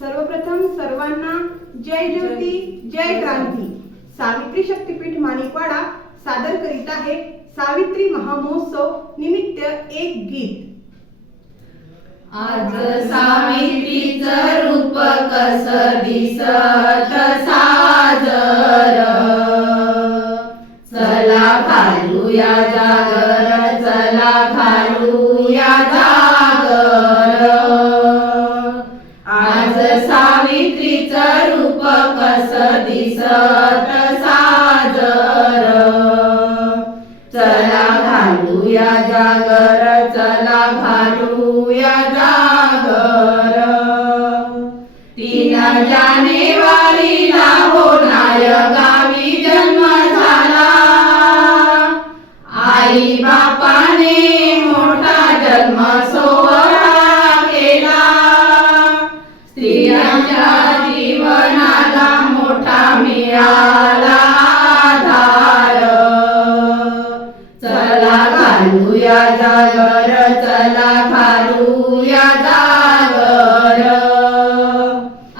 सर्वप्रथम सर्वांना जय ज्योती जय क्रांती। सावित्री शक्तीपीठ माणिकवाडा सादर करीत आहे सावित्री महामहोत्सव निमित्त एक गीत। आज सावित्रीचं रूप कसं दिसत साजर, चला घालूया जागर, चला घालूया जागर। आज सावित्रीचं रूप कसं दिसत साजर, चला घालूया जागर, चला घालूया जागर। 3 जानेवारीला होणार गावी जन्म झाला, आई बापाने मोठा जन्म सोहळा केला। स्त्रियांच्या जीवनाला मोठा मिळाला आधार, चला घालूया जागर, चला घालूया जागर।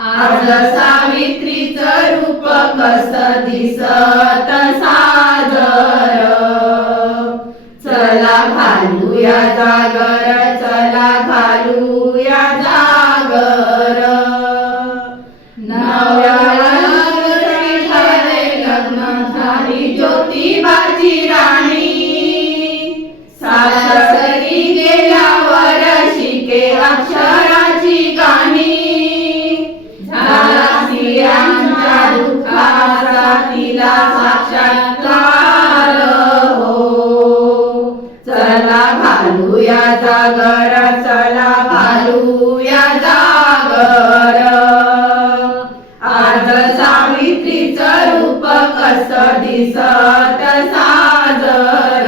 आज सावित्रीचं रूप कसं दिसत साजर, चला घालूया जागर, चला घालूया जागर। 9व्या लग्न झाली ज्योतिबाची राणी, सासरी गेल्यावर शिके अक्षराची गाणी। झाला स्त्रियांच्या दुःखाचा तिला साक्षात्कार हो, चला घालूया जागर, चला घालूया जागर। आज सावित्रीचं रूप कसं दिसत साजर,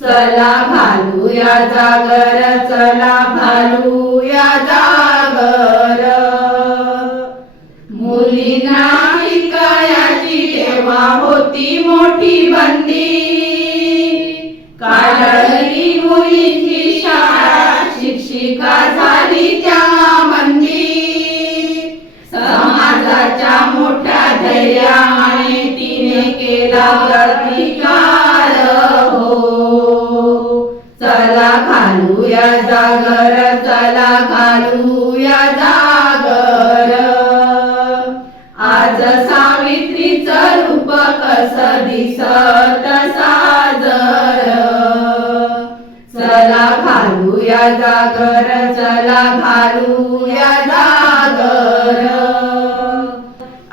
चला घालूया जागर, चला घालूया जागर। मुलींना शिकायची तेव्हा होती मोठी बंदी, काढली मुलींची शाळा, शिक्षिका झाली त्या मंदी। समाजाच्या मोठ्या धैर्याने तिने केला प्रतिकार हो, चला घालूया जागर, चला घालूया जागर। आज सावित्रीचं रूप कसं दिसत साजर, चला घालूया जागर, चला घालूया जागर।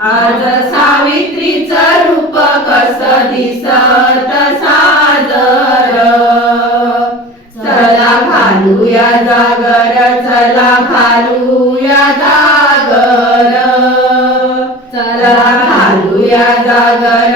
आज सावित्रीचं रूप कसं दिसत साजर, चला घालूया जागर, चला घालूया जागर। चला घालूया जागर,